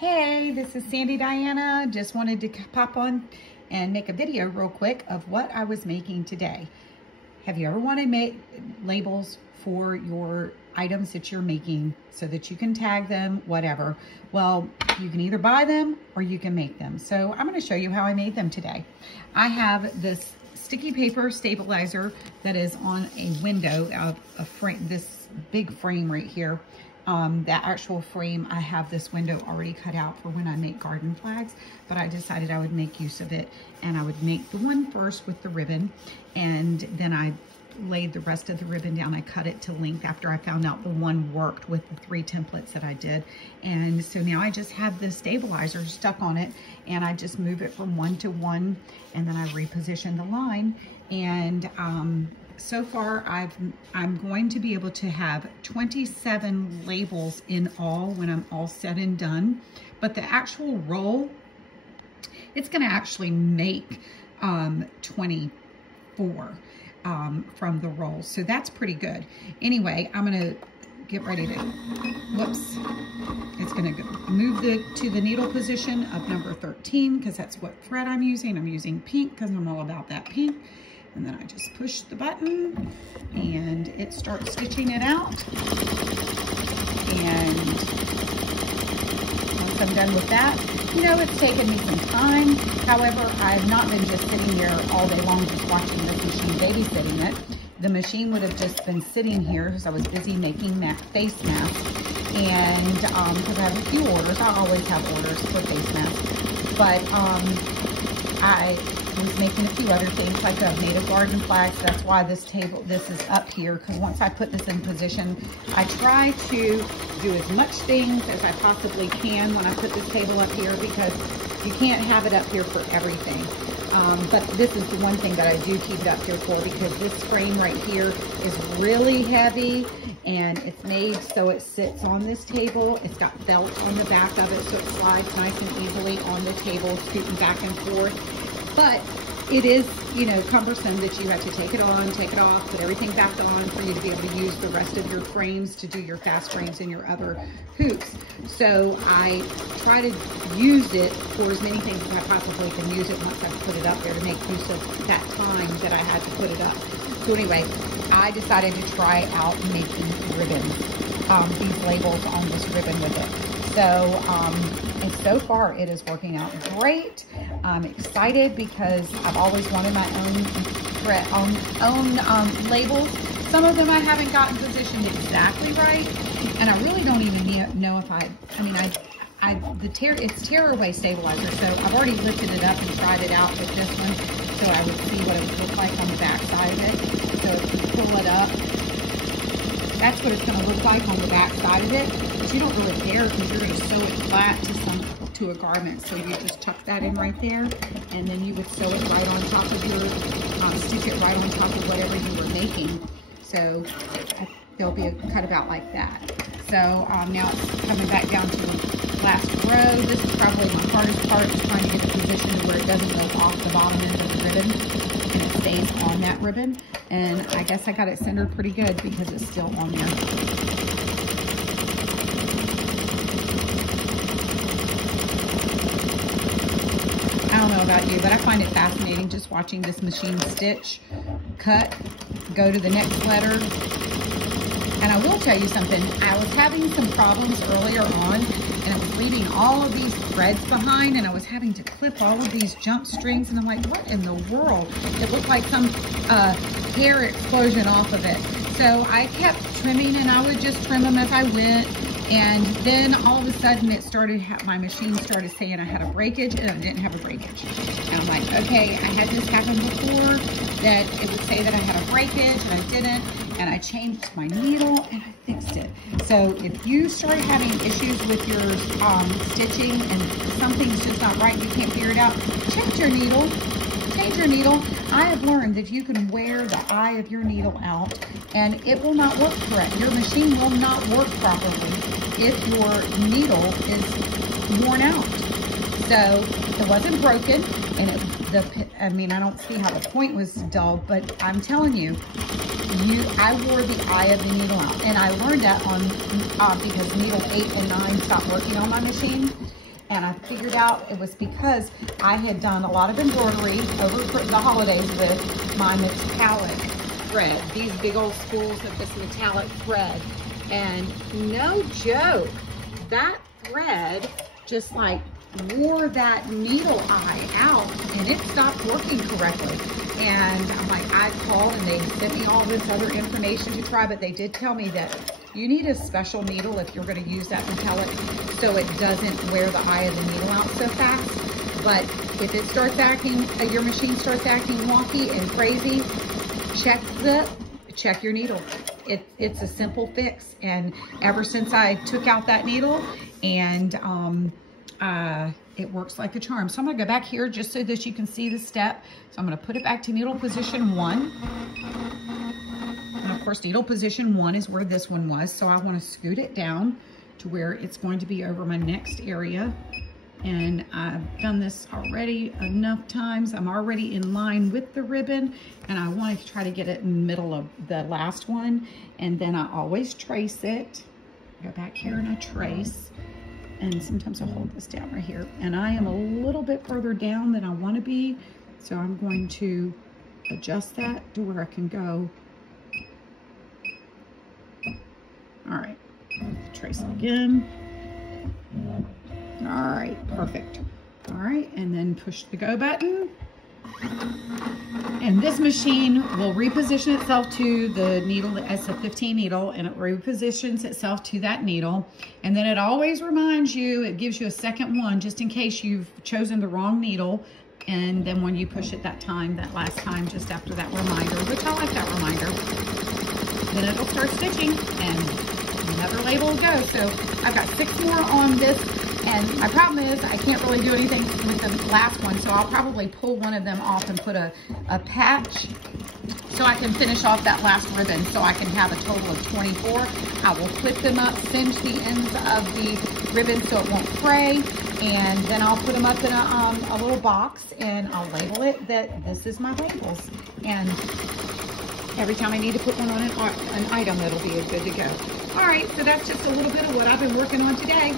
Hey, this is Sandy Diana. Just wanted to pop on and make a video real quick of what I was making today. Have you ever wanted to make labels for your items that you're making so that you can tag them, whatever? Well, you can either buy them or you can make them. So I'm going to show you how I made them today. I have this sticky paper stabilizer that is on a window of a frame, this big frame right here. That actual frame, I have this window already cut out for when I make garden flags, but I decided I would make use of it, and I would make the one first with the ribbon, and then I laid the rest of the ribbon down. I cut it to length after I found out the one worked with the 3 templates that I did. And so now I just have the stabilizer stuck on it, and I just move it from 1 to 1, and then I reposition the line. And so far I'm going to be able to have 27 labels in all when I'm all said and done. But the actual roll, it's going to actually make 24 from the roll. So that's pretty good. Anyway, I'm going to get ready to, whoops. It's going to move to the needle position of number 13 because that's what thread I'm using. I'm using pink because I'm all about that pink. And then I just push the button and it starts stitching it out. And once I'm done with that, you know, it's taken me some time. However, I've not been just sitting here all day long just watching this machine babysitting it. The machine would have just been sitting here because I was busy making face masks. And because I have a few orders, I always have orders for face masks. But I was making a few other things, like I've made a garden flag, so that's why this is up here, because once I put this in position, I try to do as much things as I possibly can when I put this table up here, because you can't have it up here for everything. But this is the one thing that I do keep it up here for, because this frame right here is really heavy, and it's made so it sits on this table. It's got felt on the back of it, so it slides nice and easily on the table, scooting back and forth. But it is, you know, cumbersome that you have to take it on, take it off, put everything back on for you to be able to use the rest of your frames to do your fast frames and your other hoops. So I try to use it for as many things as I possibly can use it once I put it up there, to make use of that time that I had to put it up. So anyway, I decided to try out making ribbons, these labels on this ribbon with it. So, and so far it is working out great. I'm excited because I've always wanted my own labels. Some of them I haven't gotten positioned exactly right, and I really don't even know if it's tearaway stabilizer, so I've already lifted it up and tried it out with this one, so I would see what it would look like on the back side of it. So if you pull it up, that's what it's going to look like on the back side of it. But you don't really care because you're going to sew it flat to a garment. So you just tuck that in right there, and then you would sew it right on top of your, stitch it right on top of whatever you were making. So they'll be cut about like that. So now it's coming back down to the last row. This is probably my hardest part, is trying to get the position to where it doesn't go off the bottom end of the ribbon and it stays on that ribbon. And I guess I got it centered pretty good because it's still on there. I don't know about you, but I find it fascinating just watching this machine stitch, cut, go to the next letter. And I will tell you something, I was having some problems earlier on, and I was leaving all of these threads behind, and I was having to clip all of these jump strings, and I'm like, what in the world? It looked like some hair explosion off of it. So I kept trimming, and I would just trim them as I went. And then all of a sudden it started, my machine started saying I had a breakage, and I didn't have a breakage. And I'm like, okay, I had this happen before, that it would say that I had a breakage, and I didn't. And I changed my needle and I fixed it. So if you start having issues with your stitching and something's just not right, you can't figure it out, change your needle. Change your needle. I have learned that you can wear the eye of your needle out and it will not work correct. Your machine will not work properly if your needle is worn out. So it wasn't broken, and I don't see how the point was dull, but I'm telling you, I wore the eye of the needle out, and I learned that on because needle 8 and 9 stopped working on my machine, And I figured out it was because I had done a lot of embroidery over the holidays with my metallic thread. These big old spools of this metallic thread. And no joke, that thread just like wore that needle eye out and it stopped working correctly. And I'm like, I called and they sent me all this other information to try, but they did tell me that you need a special needle if you're going to use that metallic so it doesn't wear the eye of the needle out so fast. But if it starts acting, your machine starts acting wonky and crazy, check your needle. It's a simple fix. And ever since I took out that needle, and it works like a charm. So I'm gonna go back here just so that you can see the step. So I'm gonna put it back to needle position 1. And of course, needle position 1 is where this one was. So I wanna scoot it down to where it's going to be over my next area. And I've done this already enough times. I'm already in line with the ribbon, and I want to try to get it in the middle of the last one. And then I always trace it. Go back here and I trace. And sometimes I'll hold this down right here. And I am a little bit further down than I want to be. So I'm going to adjust that to where I can go. All right, trace again. All right, perfect. All right, and then push the go button. And this machine will reposition itself to the needle. It's a 15 needle, and it repositions itself to that needle. And then it always reminds you, it gives you a second one just in case you've chosen the wrong needle. And then when you push it that last time, just after that reminder, which I like that reminder, then it'll start stitching and another label will go. So I've got 6 more on this. And my problem is I can't really do anything with the last one, so I'll probably pull one of them off and put a patch so I can finish off that last ribbon so I can have a total of 24. I will flip them up, cinch the ends of the ribbon so it won't fray, and then I'll put them up in a little box and I'll label it that this is my labels. And every time I need to put one on an item, it'll be good to go. All right, so that's just a little bit of what I've been working on today.